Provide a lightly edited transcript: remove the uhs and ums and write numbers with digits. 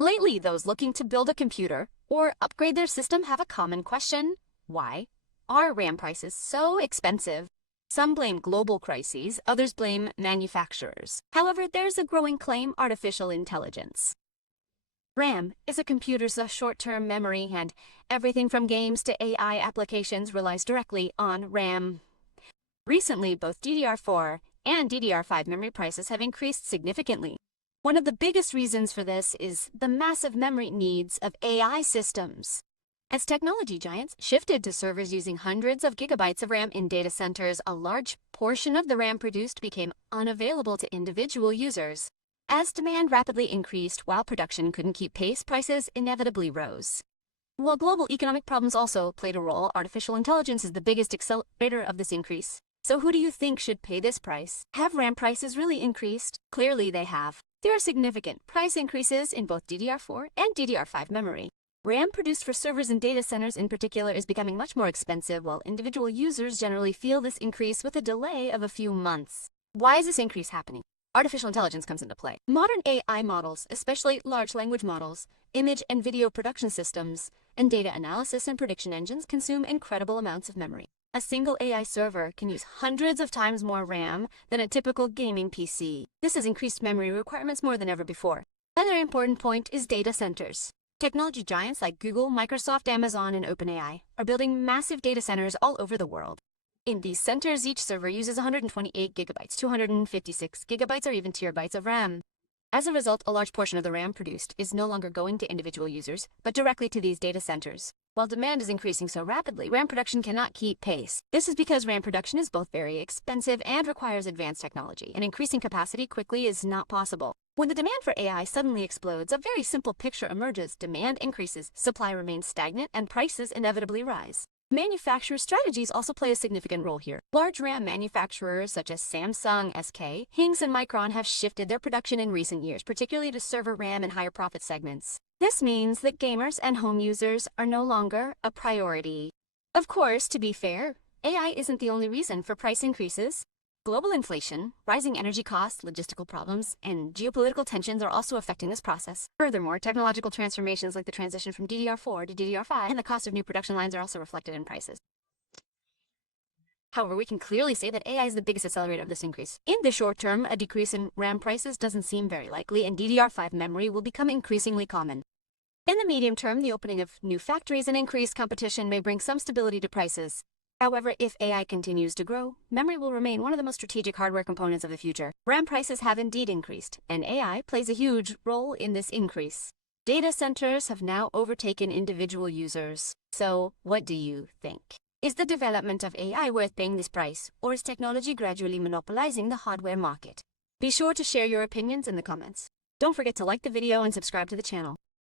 Lately, those looking to build a computer or upgrade their system have a common question. Why are RAM prices so expensive? Some blame global crises, others blame manufacturers. However, there's a growing claim: artificial intelligence. RAM is a computer's short-term memory, and everything from games to AI applications relies directly on RAM. Recently, both DDR4 and DDR5 memory prices have increased significantly. One of the biggest reasons for this is the massive memory needs of AI systems. As technology giants shifted to servers using hundreds of gigabytes of RAM in data centers, a large portion of the RAM produced became unavailable to individual users. As demand rapidly increased while production couldn't keep pace, prices inevitably rose. While global economic problems also played a role, artificial intelligence is the biggest accelerator of this increase. So who do you think should pay this price? Have RAM prices really increased? Clearly they have. There are significant price increases in both DDR4 and DDR5 memory. RAM produced for servers and data centers in particular is becoming much more expensive, while individual users generally feel this increase with a delay of a few months. Why is this increase happening? Artificial intelligence comes into play. Modern AI models, especially large language models, image and video production systems, and data analysis and prediction engines consume incredible amounts of memory. A single AI server can use hundreds of times more RAM than a typical gaming PC. This has increased memory requirements more than ever before. Another important point is data centers. Technology giants like Google, Microsoft, Amazon, and OpenAI are building massive data centers all over the world. In these centers, each server uses 128 gigabytes, 256 gigabytes, or even terabytes of RAM. As a result, a large portion of the RAM produced is no longer going to individual users, but directly to these data centers. While demand is increasing so rapidly, RAM production cannot keep pace. This is because RAM production is both very expensive and requires advanced technology, and increasing capacity quickly is not possible. When the demand for AI suddenly explodes, a very simple picture emerges: demand increases, supply remains stagnant, and prices inevitably rise. Manufacturer strategies also play a significant role here. Large RAM manufacturers such as Samsung, SK, Hinks, and Micron have shifted their production in recent years, particularly to server RAM and higher profit segments. This means that gamers and home users are no longer a priority. Of course, to be fair, AI isn't the only reason for price increases. Global inflation, rising energy costs, logistical problems, and geopolitical tensions are also affecting this process. Furthermore, technological transformations like the transition from DDR4 to DDR5 and the cost of new production lines are also reflected in prices. However, we can clearly say that AI is the biggest accelerator of this increase. In the short term, a decrease in RAM prices doesn't seem very likely, and DDR5 memory will become increasingly common. In the medium term, the opening of new factories and increased competition may bring some stability to prices. However, if AI continues to grow, memory will remain one of the most strategic hardware components of the future. RAM prices have indeed increased, and AI plays a huge role in this increase. Data centers have now overtaken individual users. So, what do you think? Is the development of AI worth paying this price, or is technology gradually monopolizing the hardware market? Be sure to share your opinions in the comments. Don't forget to like the video and subscribe to the channel.